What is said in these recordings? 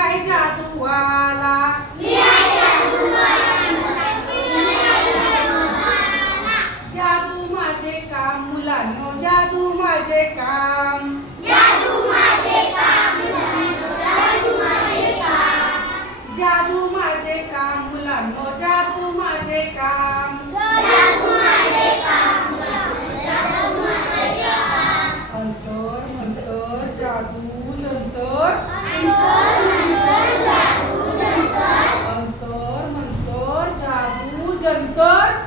आहे जादूवाला. जादू माझे काम मुलांनो जादू माझे काम. જંતર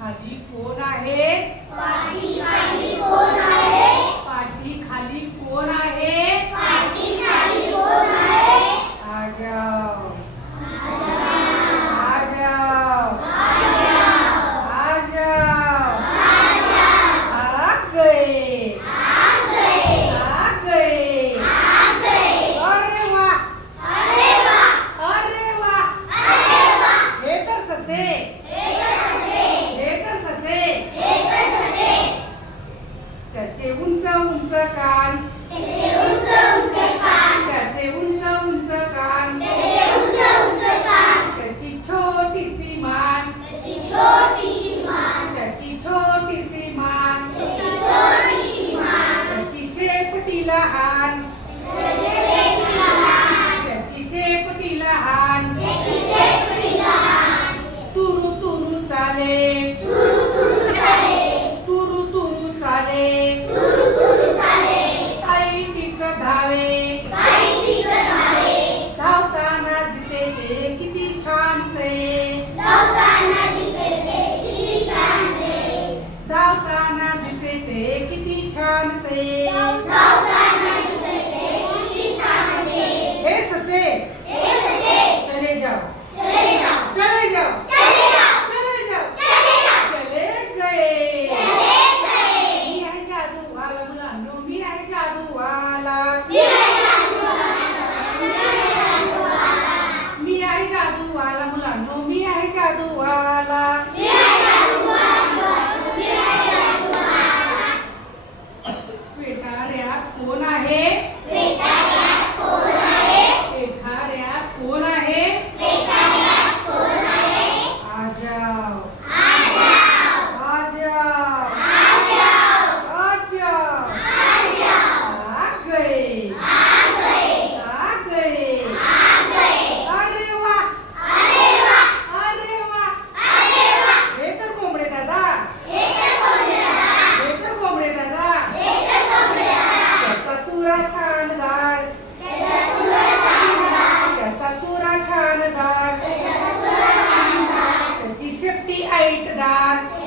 खाली कोण आहे पाठी खाली कोण आहे usa, cara. Father. God.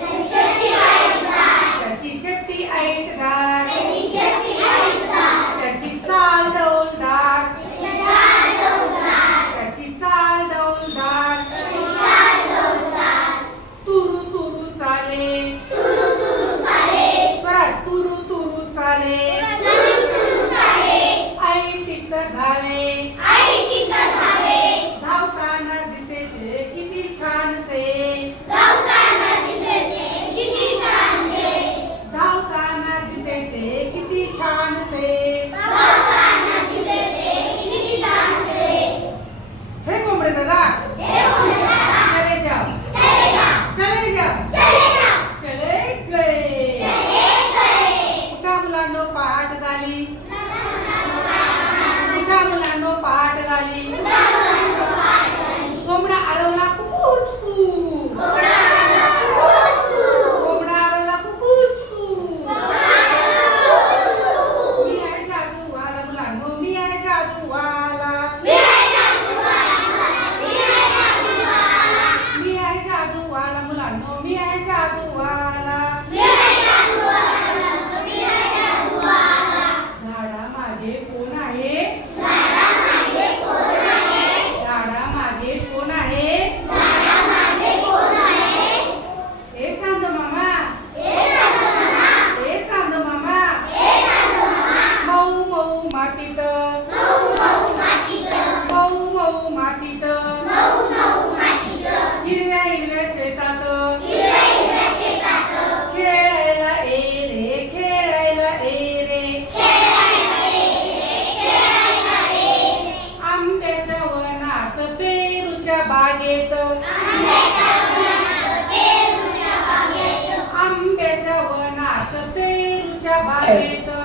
a é. né? então.